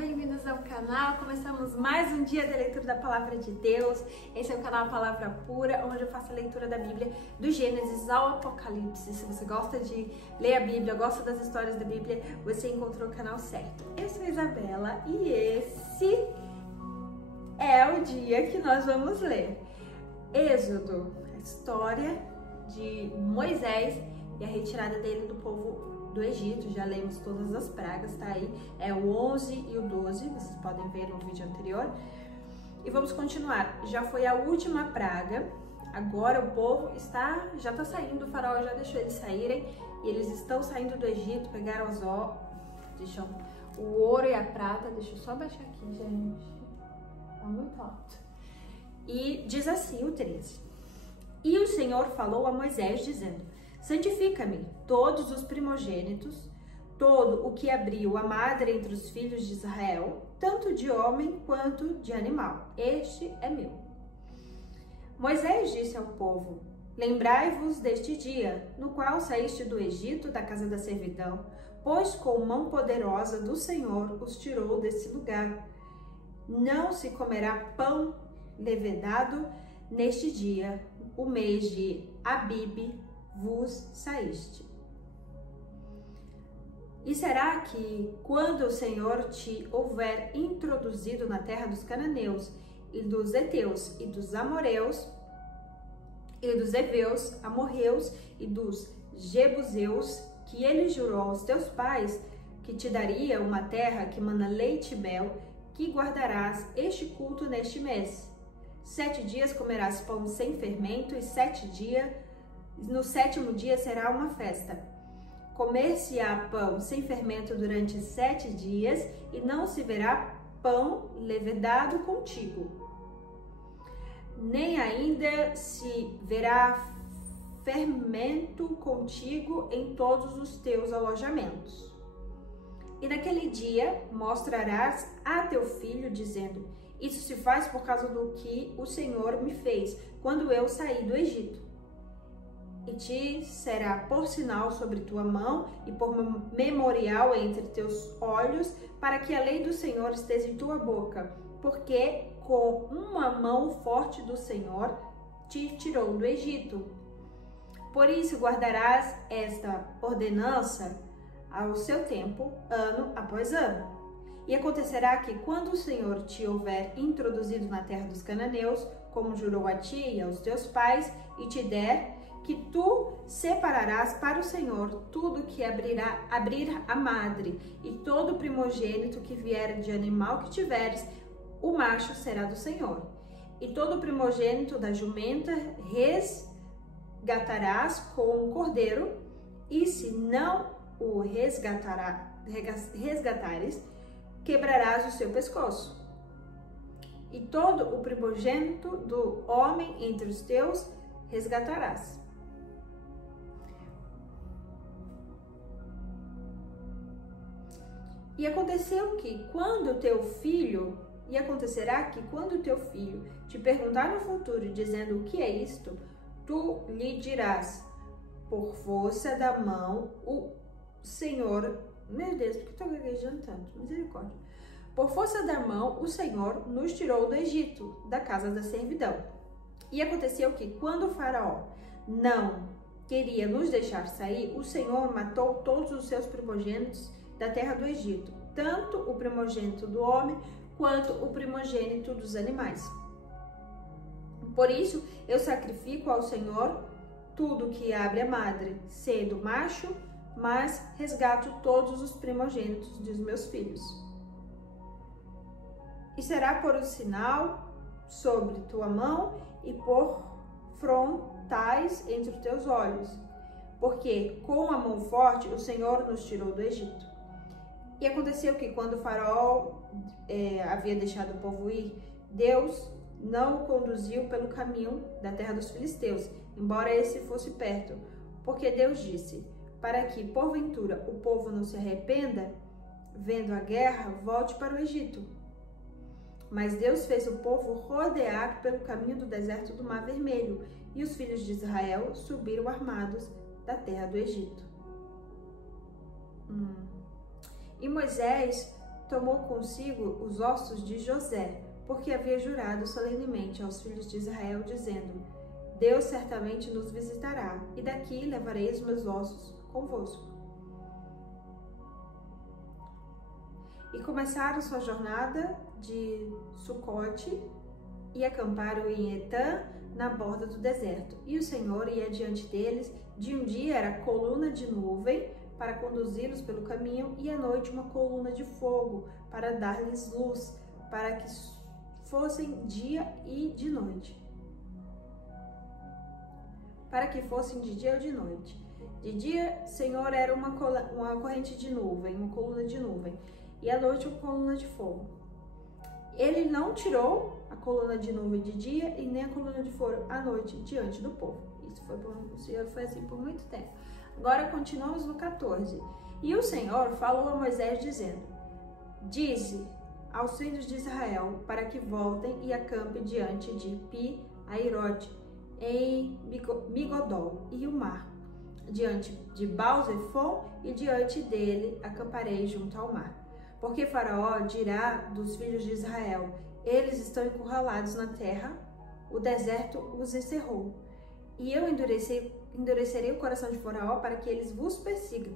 bem-vindos ao canal. Começamos mais um dia da leitura da Palavra de Deus. Esse é o canal Palavra Pura, onde eu faço a leitura da Bíblia do Gênesis ao Apocalipse. Se você gosta de ler a Bíblia, gosta das histórias da Bíblia, você encontrou o canal certo. Eu sou a Isabela e esse é o dia que nós vamos ler Êxodo, a história de Moisés e a retirada dele do povo do Egito. Já lemos todas as pragas, tá aí, é o 11 e o 12, vocês podem ver no vídeo anterior. E vamos continuar, já foi a última praga, agora o povo já tá saindo, o faraó já deixou eles saírem, e eles estão saindo do Egito, pegaram o ouro e a prata, deixa eu só baixar aqui, gente, tá muito alto. E diz assim o 13, e o Senhor falou a Moisés dizendo: santifica-me todos os primogênitos, todo o que abriu a madre entre os filhos de Israel, tanto de homem quanto de animal. Este é meu. Moisés disse ao povo: lembrai-vos deste dia, no qual saíste do Egito, da casa da servidão, pois com mão poderosa do Senhor os tirou desse lugar. Não se comerá pão levedado neste dia, o mês de Abibe vos saíste. E será que, quando o Senhor te houver introduzido na terra dos cananeus, e dos heteus, e dos amoreus, e dos heveus, amorreus, e dos jebuseus, que ele jurou aos teus pais, que te daria uma terra que mana leite e mel, que guardarás este culto neste mês? 7 dias comerás pão sem fermento, e no 7º dia será uma festa. Comer-se-á pão sem fermento durante 7 dias, e não se verá pão levedado contigo. Nem ainda se verá fermento contigo em todos os teus alojamentos. E naquele dia mostrarás a teu filho, dizendo: isso se faz por causa do que o Senhor me fez, quando eu saí do Egito. E te será por sinal sobre tua mão e por memorial entre teus olhos, para que a lei do Senhor esteja em tua boca, porque com uma mão forte do Senhor te tirou do Egito. Por isso guardarás esta ordenança ao seu tempo, ano após ano. E acontecerá que, quando o Senhor te houver introduzido na terra dos cananeus, como jurou a ti e aos teus pais, e te der, que tu separarás para o Senhor tudo que abrir a madre, e todo primogênito que vier de animal que tiveres, o macho será do Senhor. E todo primogênito da jumenta resgatarás com um cordeiro, e se não o resgatares, quebrarás o seu pescoço. E todo o primogênito do homem entre os teus resgatarás. E acontecerá que quando teu filho te perguntar no futuro, dizendo: o que é isto? Tu lhe dirás: por força da mão, o Senhor... Meu Deus, por que estou gaguejando tanto? Misericórdia. Por força da mão, o Senhor nos tirou do Egito, da casa da servidão. E aconteceu que, quando o faraó não queria nos deixar sair, o Senhor matou todos os seus primogênitos da terra do Egito, tanto o primogênito do homem, quanto o primogênito dos animais. Por isso, eu sacrifico ao Senhor tudo que abre a madre, sendo macho, mas resgato todos os primogênitos dos meus filhos. E será por um sinal sobre tua mão e por frontais entre os teus olhos, porque com a mão forte o Senhor nos tirou do Egito. E aconteceu que, quando o faraó havia deixado o povo ir, Deus não o conduziu pelo caminho da terra dos filisteus, embora esse fosse perto, porque Deus disse: para que, porventura, o povo não se arrependa, vendo a guerra, volte para o Egito. Mas Deus fez o povo rodear pelo caminho do deserto do Mar Vermelho, e os filhos de Israel subiram armados da terra do Egito. E Moisés tomou consigo os ossos de José, porque havia jurado solenemente aos filhos de Israel, dizendo: Deus certamente nos visitará, e daqui levarei os meus ossos convosco. E começaram sua jornada de Sucote e acamparam em Etã, na borda do deserto. E o Senhor ia diante deles, de um dia era coluna de nuvem para conduzi-los pelo caminho, e à noite uma coluna de fogo para dar-lhes luz, para que fossem dia e de noite. Para que fossem de dia ou de noite. De dia, Senhor, era uma corrente de nuvem, uma coluna de nuvem, e à noite uma coluna de fogo. Ele não tirou a coluna de nuvem de dia e nem a coluna de fogo à noite diante do povo. O Senhor foi assim por muito tempo. Agora continuamos no 14. E o Senhor falou a Moisés dizendo: Dize aos filhos de Israel para que voltem e acampem diante de Pi-Hahirote, em Migodol e o mar, diante de Baal-Zephon, e diante dele acamparei junto ao mar. Porque Faraó dirá dos filhos de Israel: Eles estão encurralados na terra, o deserto os encerrou. E eu endurecerei o coração de Faraó para que eles vos persigam.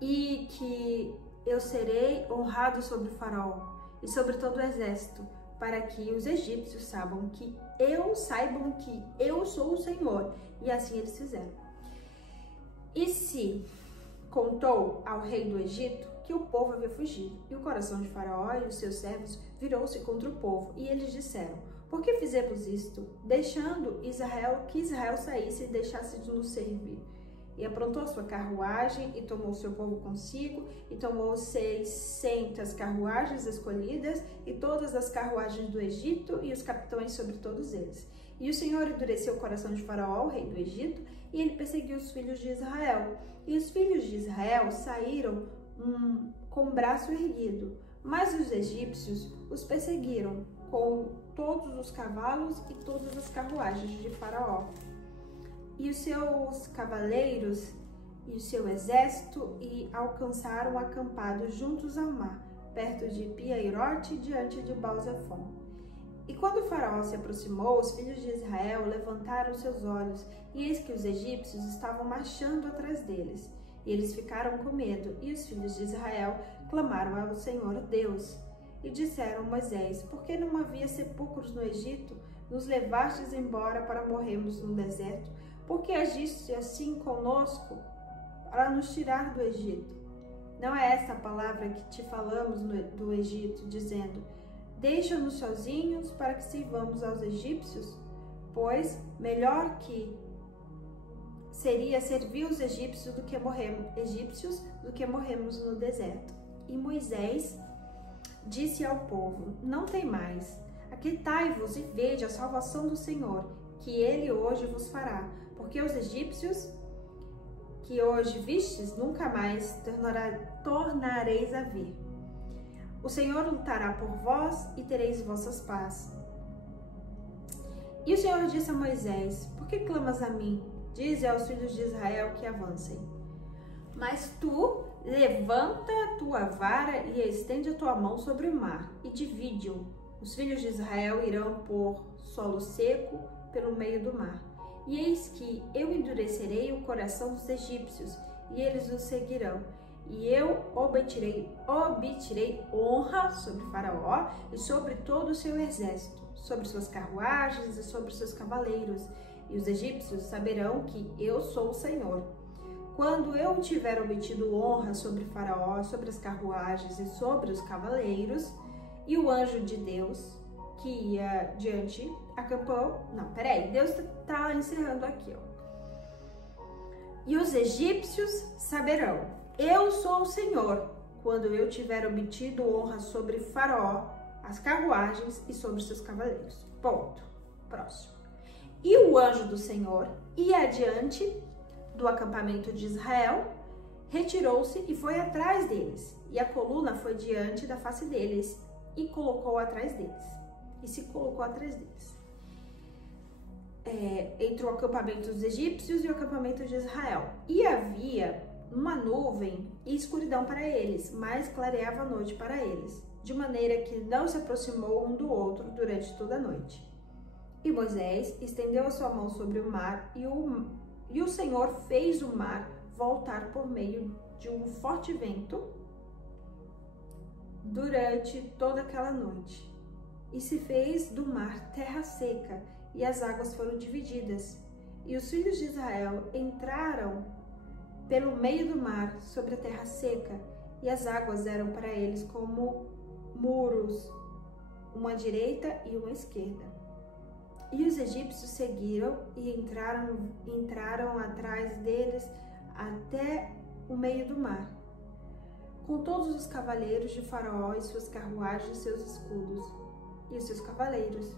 E que eu serei honrado sobre Faraó e sobre todo o exército, para que os egípcios saibam que eu sou o Senhor. E assim eles fizeram. E se contou ao rei do Egito que o povo havia fugido, e o coração de Faraó e os seus servos virou-se contra o povo, e eles disseram: Por que fizemos isto, deixando que Israel saísse e deixasse de nos servir? E aprontou sua carruagem, e tomou seu povo consigo, e tomou 600 carruagens escolhidas, e todas as carruagens do Egito, e os capitães sobre todos eles. E o Senhor endureceu o coração de Faraó, o rei do Egito, e ele perseguiu os filhos de Israel. E os filhos de Israel saíram com o braço erguido, mas os egípcios os perseguiram com todos os cavalos e todas as carruagens de Faraó. E os seus cavaleiros e o seu exército e alcançaram acampados juntos ao mar, perto de Pi-Hahirote, diante de Baal-Zephon. E quando Faraó se aproximou, os filhos de Israel levantaram seus olhos, e eis que os egípcios estavam marchando atrás deles. E eles ficaram com medo, e os filhos de Israel clamaram ao Senhor Deus. E disseram a Moisés: Por que não havia sepulcros no Egito? Nos levastes embora para morrermos no deserto? Por que agiste assim conosco para nos tirar do Egito? Não é esta a palavra que te falamos do Egito, dizendo: Deixa-nos sozinhos para que sirvamos aos egípcios? Pois melhor que seria servir os egípcios do que morrermos no deserto. E Moisés disse ao povo: Não temais, aquietai-vos e vede a salvação do Senhor, que ele hoje vos fará, porque os egípcios que hoje vistes, nunca mais tornareis a ver. O Senhor lutará por vós e tereis vossas paz. E o Senhor disse a Moisés: Por que clamas a mim? Dize aos filhos de Israel que avancem. Mas tu levanta a tua vara e estende a tua mão sobre o mar e divide-o. Os filhos de Israel irão por solo seco pelo meio do mar. E eis que eu endurecerei o coração dos egípcios, e eles os seguirão. E eu obterei honra sobre Faraó e sobre todo o seu exército, sobre suas carruagens e sobre seus cavaleiros. E os egípcios saberão que eu sou o Senhor. Quando eu tiver obtido honra sobre Faraó, sobre as carruagens e sobre os cavaleiros, e o anjo de Deus que ia diante acampou... Não, peraí, Deus está encerrando aqui, ó. E os egípcios saberão: eu sou o Senhor, quando eu tiver obtido honra sobre Faraó, as carruagens e sobre seus cavaleiros. Ponto. Próximo. E o anjo do Senhor ia adiante do acampamento de Israel, retirou-se e foi atrás deles. E a coluna foi diante da face deles e colocou atrás deles. E se colocou atrás deles. Entre o acampamento dos egípcios e o acampamento de Israel. E havia uma nuvem e escuridão para eles, mas clareava a noite para eles, de maneira que não se aproximou um do outro durante toda a noite. E Moisés estendeu a sua mão sobre o mar, e o Senhor fez o mar voltar por meio de um forte vento durante toda aquela noite. E se fez do mar terra seca, e as águas foram divididas. E os filhos de Israel entraram pelo meio do mar sobre a terra seca, e as águas eram para eles como muros, uma à direita e uma à esquerda. E os egípcios seguiram e entraram atrás deles até o meio do mar, com todos os cavaleiros de Faraó e suas carruagens, seus escudos e os seus cavaleiros.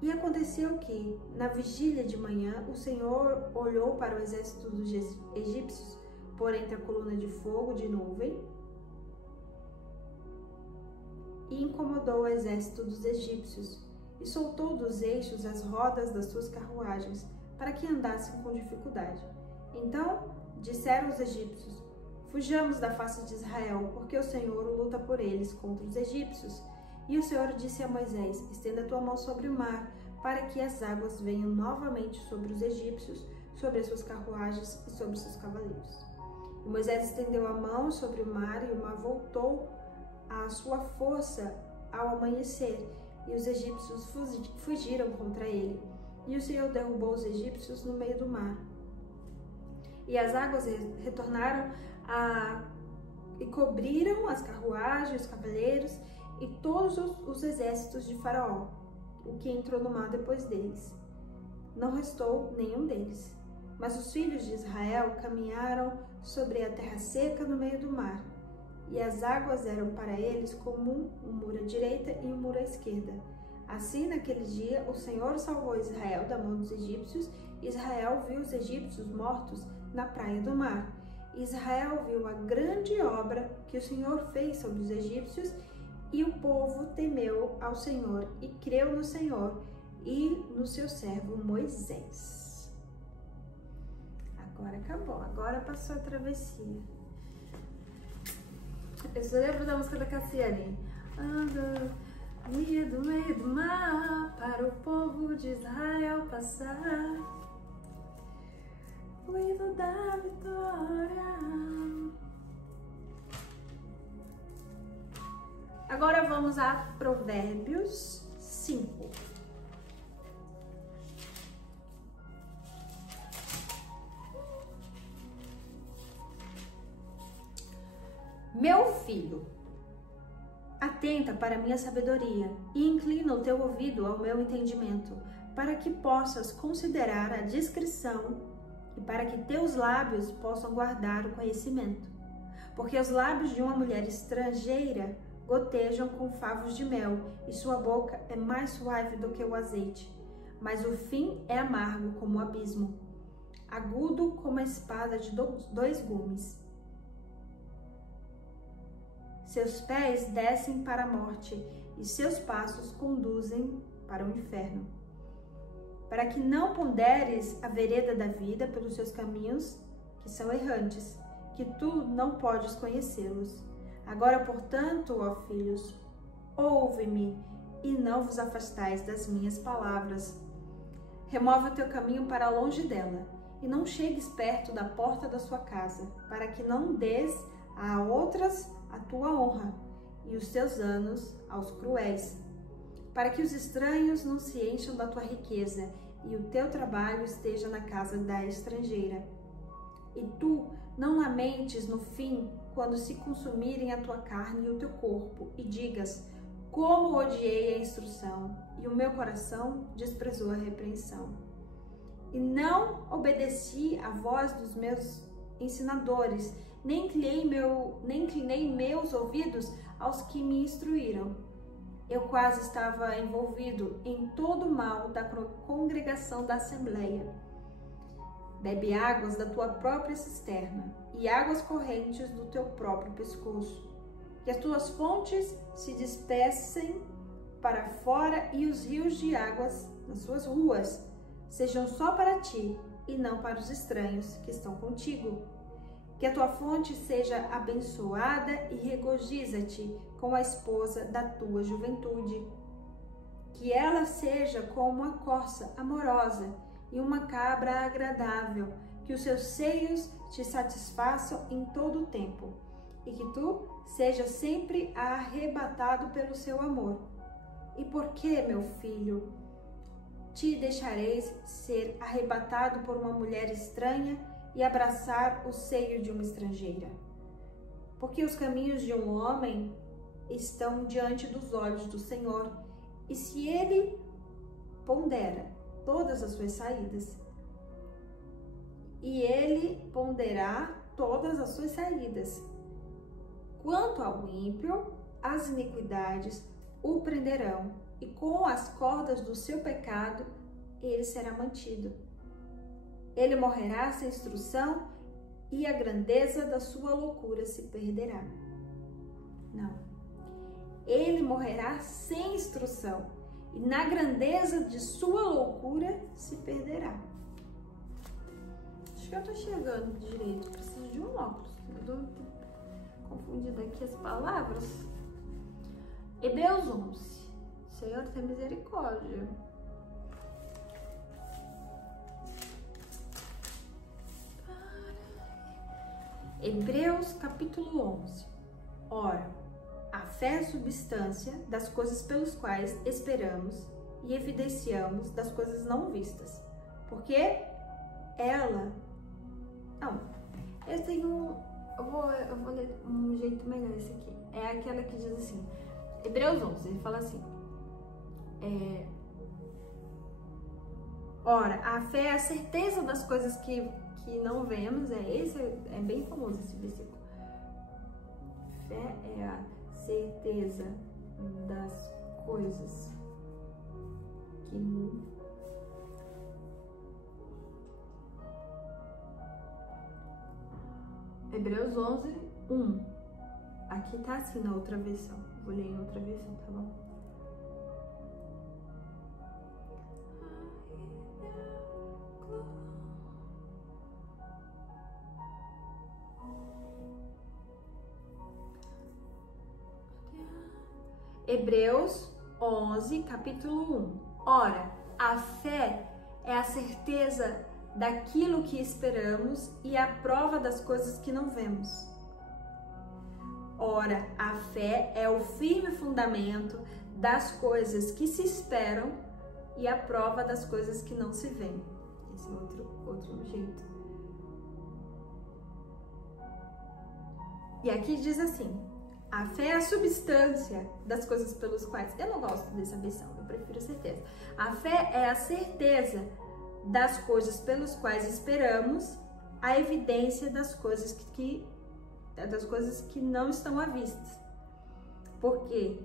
E aconteceu que, na vigília de manhã, o Senhor olhou para o exército dos egípcios por entre a coluna de fogo de nuvem e incomodou o exército dos egípcios e soltou dos eixos as rodas das suas carruagens para que andassem com dificuldade. Então disseram os egípcios: fujamos da face de Israel, porque o Senhor luta por eles contra os egípcios. E o Senhor disse a Moisés: estenda a tua mão sobre o mar, para que as águas venham novamente sobre os egípcios, sobre as suas carruagens e sobre os seus cavaleiros. E Moisés estendeu a mão sobre o mar, e o mar voltou à sua força ao amanhecer, e os egípcios fugiram contra ele. E o Senhor derrubou os egípcios no meio do mar. E as águas retornaram e cobriram as carruagens, os cavaleiros e todos os exércitos de Faraó, o que entrou no mar depois deles. Não restou nenhum deles. Mas os filhos de Israel caminharam sobre a terra seca no meio do mar, e as águas eram para eles como um muro à direita e um muro à esquerda. Assim, naquele dia, o Senhor salvou Israel da mão dos egípcios, e Israel viu os egípcios mortos na praia do mar. Israel viu a grande obra que o Senhor fez sobre os egípcios, e o povo temeu ao Senhor e creu no Senhor e no seu servo Moisés. Agora acabou, agora passou a travessia. Eu só lembro da música da Cassiane. Anda, guia do meio do mar, para o povo de Israel passar. O hino da vitória. Agora vamos a Provérbios 5. Meu filho, atenta para a minha sabedoria e inclina o teu ouvido ao meu entendimento, para que possas considerar a discrição e para que teus lábios possam guardar o conhecimento. Porque os lábios de uma mulher estrangeira gotejam com favos de mel, e sua boca é mais suave do que o azeite. Mas o fim é amargo como o abismo, agudo como a espada de dois gumes. Seus pés descem para a morte, e seus passos conduzem para o inferno. Para que não ponderes a vereda da vida pelos seus caminhos, que são errantes, que tu não podes conhecê-los. Agora, portanto, ó filhos, ouve-me e não vos afastais das minhas palavras. Remove o teu caminho para longe dela, e não chegues perto da porta da sua casa, para que não dês a outras a tua honra, e os teus anos aos cruéis, para que os estranhos não se encham da tua riqueza, e o teu trabalho esteja na casa da estrangeira. E tu não lamentes no fim, quando se consumirem a tua carne e o teu corpo, e digas: como odiei a instrução, e o meu coração desprezou a repreensão. E não obedeci à voz dos meus ensinadores, nem inclinei meus ouvidos aos que me instruíram. Eu quase estava envolvido em todo o mal da congregação da Assembleia. Bebe águas da tua própria cisterna e águas correntes do teu próprio pescoço. Que as tuas fontes se dispersem para fora e os rios de águas nas suas ruas sejam só para ti, e não para os estranhos que estão contigo. Que a tua fonte seja abençoada e regozija-te com a esposa da tua juventude. Que ela seja como uma corça amorosa e uma cabra agradável, que os seus seios te satisfaçam em todo o tempo, e que tu sejas sempre arrebatado pelo seu amor. E por que, meu filho, te deixareis ser arrebatado por uma mulher estranha e abraçar o seio de uma estrangeira? Porque os caminhos de um homem estão diante dos olhos do Senhor, e se ele pondera todas as suas saídas, e ele ponderará todas as suas saídas. Quanto ao ímpio, as iniquidades o prenderão, e com as cordas do seu pecado ele será mantido. Ele morrerá sem instrução, e a grandeza da sua loucura se perderá. Não. Ele morrerá sem instrução, e na grandeza de sua loucura se perderá. Acho que eu tô chegando direito, preciso de um óculos. Eu tô confundida aqui as palavras. Hebreus 11. Senhor, tem misericórdia. Hebreus capítulo 11. Ora, a fé é a substância das coisas pelas quais esperamos e evidenciamos das coisas não vistas. Porque ela... Não, eu tenho... Eu vou ler um jeito melhor esse aqui. É aquela que diz assim, Hebreus 11, ele fala assim, ora, a fé é a certeza das coisas que não vemos, é bem famoso esse versículo. Fé é a certeza das coisas que Hebreus 11, 1. Aqui tá assim na outra versão. Vou ler em outra versão, tá bom? Hebreus 11, capítulo 1. Ora, a fé é a certeza daquilo que esperamos e a prova das coisas que não vemos. Ora, a fé é o firme fundamento das coisas que se esperam e a prova das coisas que não se veem. Esse é outro jeito. E aqui diz assim, a fé é a substância das coisas pelas quais... Eu não gosto dessa versão, eu prefiro a certeza. A fé é a certeza das coisas pelas quais esperamos, a evidência das coisas que não estão à vista. Porque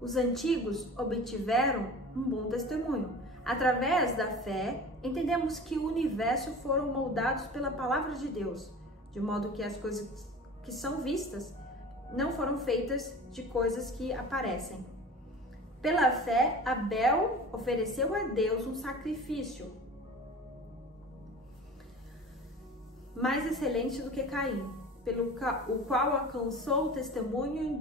os antigos obtiveram um bom testemunho. Através da fé, entendemos que o universo foram moldados pela palavra de Deus, de modo que as coisas que são vistas não foram feitas de coisas que aparecem. Pela fé, Abel ofereceu a Deus um sacrifício mais excelente do que Caim, o qual alcançou o testemunho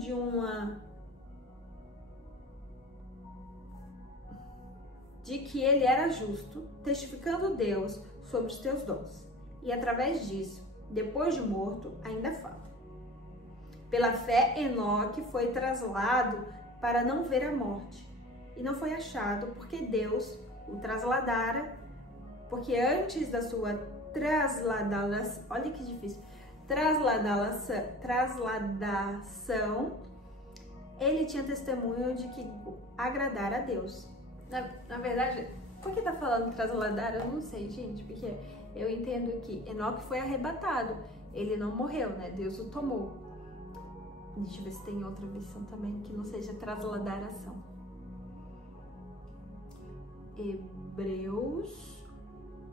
de que ele era justo, testificando Deus sobre os teus dons. E através disso, depois de morto, ainda fala. Pela fé, Enoque foi traslado para não ver a morte, e não foi achado, porque Deus o trasladara, porque antes da sua trasladação, olha que difícil, trasladação, ele tinha testemunho de que agradara a Deus. Na verdade, por que tá falando trasladar? Eu não sei, gente, porque eu entendo que Enoque foi arrebatado, ele não morreu, né? Deus o tomou. Deixa eu ver se tem outra versão também que não seja trasladaração. Hebreus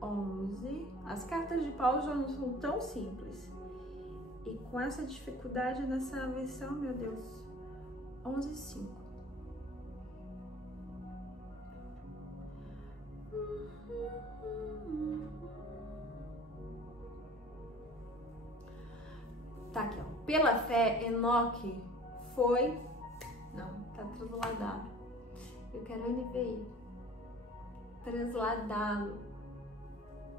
11. As cartas de Paulo já não são tão simples. E com essa dificuldade nessa versão, meu Deus. 11:5. Tá aqui, ó. Pela fé, Enoque foi... Não, tá trasladado. Eu quero NVI. Trasladado.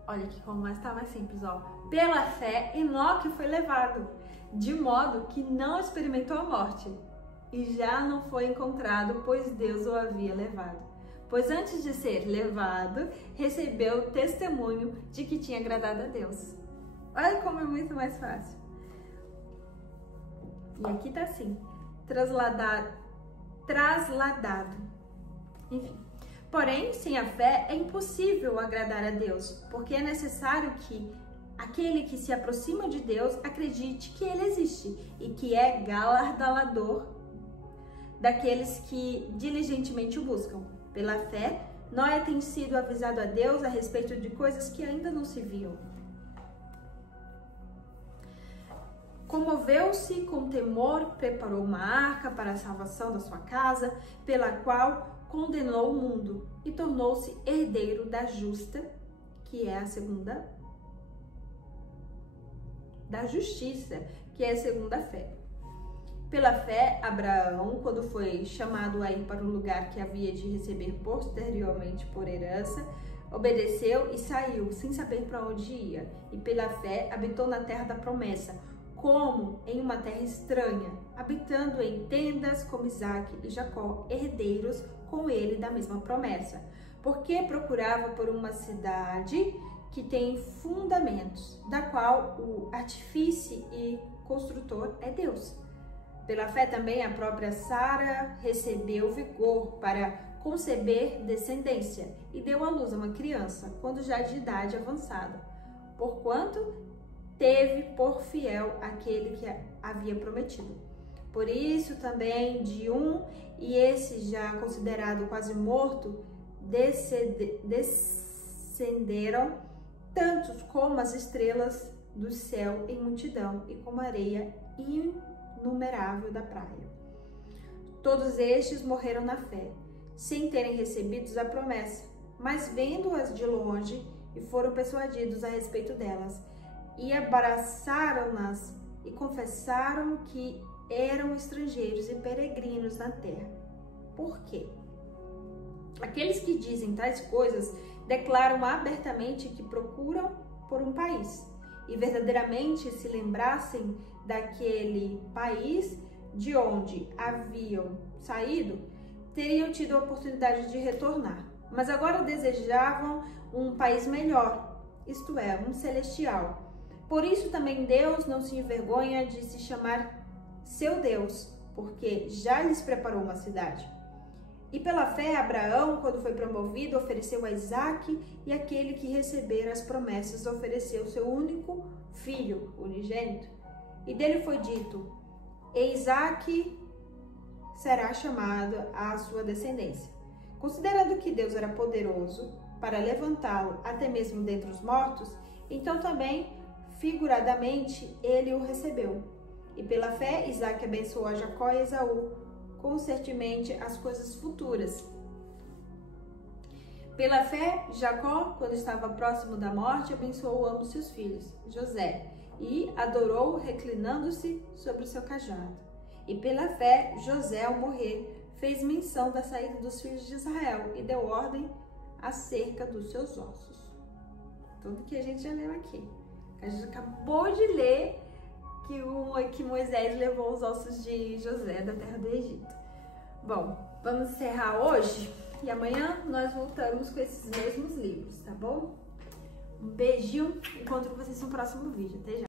Olha aqui como tá mais simples, ó. Pela fé, Enoque foi levado, de modo que não experimentou a morte, e já não foi encontrado, pois Deus o havia levado. Pois antes de ser levado, recebeu testemunho de que tinha agradado a Deus. Olha como é muito mais fácil. E aqui tá assim, trasladado. Enfim. Porém, sem a fé é impossível agradar a Deus, porque é necessário que aquele que se aproxima de Deus acredite que Ele existe e que é galardoador daqueles que diligentemente o buscam. Pela fé, Noé tem sido avisado a Deus a respeito de coisas que ainda não se viam. Comoveu-se com temor, preparou uma arca para a salvação da sua casa, pela qual condenou o mundo e tornou-se herdeiro da justa, que é a segunda, da justiça, que é a segunda fé. Pela fé, Abraão, quando foi chamado a ir para o lugar que havia de receber posteriormente por herança, obedeceu e saiu, sem saber para onde ia. E pela fé, habitou na terra da promessa, como em uma terra estranha, habitando em tendas como Isaque e Jacó, herdeiros com ele da mesma promessa, porque procurava por uma cidade que tem fundamentos, da qual o artífice e construtor é Deus. Pela fé também a própria Sara recebeu vigor para conceber descendência e deu à luz a uma criança, quando já de idade avançada, porquanto teve por fiel aquele que havia prometido. Por isso também de um, e esse já considerado quase morto, descenderam tantos como as estrelas do céu em multidão e como a areia inumerável da praia. Todos estes morreram na fé, sem terem recebido a promessa, mas vendo-as de longe e foram persuadidos a respeito delas, e abraçaram-nas e confessaram que eram estrangeiros e peregrinos na terra. Por quê? Aqueles que dizem tais coisas declaram abertamente que procuram por um país, e verdadeiramente se lembrassem daquele país de onde haviam saído, teriam tido a oportunidade de retornar. Mas agora desejavam um país melhor, isto é, um celestial. Por isso também Deus não se envergonha de se chamar seu Deus, porque já lhes preparou uma cidade. E pela fé, Abraão, quando foi promovido, ofereceu a Isaque, e aquele que recebera as promessas ofereceu seu único filho, unigênito. E dele foi dito: e Isaque será chamado a sua descendência. Considerando que Deus era poderoso para levantá-lo até mesmo dentre os mortos, então também, figuradamente, ele o recebeu. E pela fé, Isaque abençoou a Jacó e Esaú, concertemente as coisas futuras. Pela fé, Jacó, quando estava próximo da morte, abençoou ambos seus filhos, José, e adorou reclinando-se sobre o seu cajado. E pela fé, José, ao morrer, fez menção da saída dos filhos de Israel e deu ordem acerca dos seus ossos. Tudo que a gente já leu aqui. A gente acabou de ler que Moisés levou os ossos de José da terra do Egito. Bom, vamos encerrar hoje e amanhã nós voltamos com esses mesmos livros, tá bom? Um beijinho, encontro vocês no próximo vídeo. Até já!